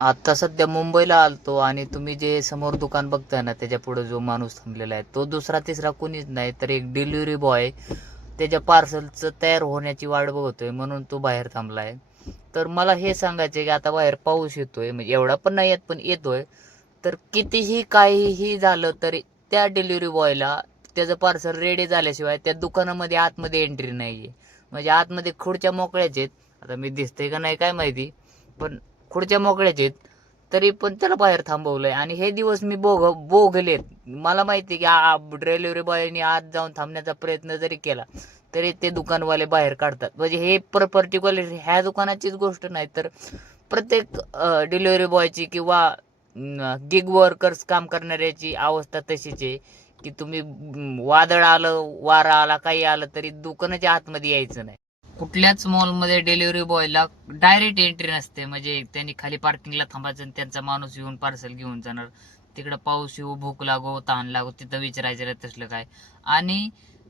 आता सध्या मुंबईला आलतो आणि तुम्ही जे समोर दुकान बघताय ना, त्याच्या पुढे जो माणूस थांबलेला आहे तो दुसरा तिसरा कोणीच नाही, तर एक डिलिव्हरी बॉय त्याच्या पार्सलचं तयार होण्याची वाट बघतोय म्हणून तो बाहेर थांबलाय. तर मला हे सांगायचं की आता बाहेर पाऊस येतोय, म्हणजे एवढा पण नाही येत पण येतोय. तर कितीही काहीही झालं तरी त्या डिलिव्हरी बॉयला त्याचं पार्सल रेडी झाल्याशिवाय त्या दुकानामध्ये आतमध्ये एंट्री नाहीये. म्हणजे आतमध्ये खुर्च्या मोकळ्याच आहेत. आता मी दिसतंय का नाही काय माहिती, पण खुर्च्या मोकळ्याच आहेत. तरी पण त्याला बाहेर थांबवलंय आणि हे दिवस मी भोगलेत. मला माहिती की डिलिव्हरी बॉयने आत जाऊन थांबण्याचा प्रयत्न जरी केला तरी ते दुकानवाले बाहेर काढतात. म्हणजे हे पर्टिक्युलर ह्या दुकानाचीच गोष्ट नाही, तर प्रत्येक डिलिव्हरी बॉयची किंवा गिग वर्कर्स काम करणाऱ्याची अवस्था तशीच आहे की तुम्ही वादळ आलं, वारा आला, काही आलं तरी दुकानाच्या आतमध्ये यायचं नाही. कुठल्याच मॉलमध्ये डिलिव्हरी बॉयला डायरेक्ट एंट्री नसते. म्हणजे त्यांनी खाली पार्किंगला थांबायचं आणि त्यांचा माणूस येऊन पार्सल घेऊन जाणार. तिकडं पाऊस येऊ, भूक लागो, तहान लागो, तिथं विचारायचं नाही तसलं काय. आणि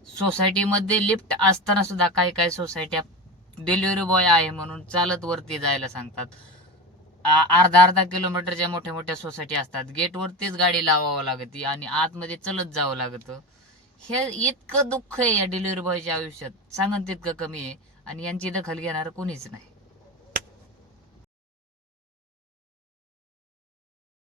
सोसायटीमध्ये लिफ्ट असताना सुद्धा काही काही सोसायट्या डिलिव्हरी बॉय आहे म्हणून चालत वरती जायला सांगतात. अर्धा अर्धा किलोमीटरच्या मोठ्या मोठ्या सोसायटी असतात, गेट वरतीच गाडी लावावं लागते आणि आतमध्ये चलत जावं लागतं. हे इतकं दुःख आहे या डिलिव्हरी बॉयच्या आयुष्यात, सांगन तितकं कमी आहे. आणि यांची दखल घेणार कोणीच नाही.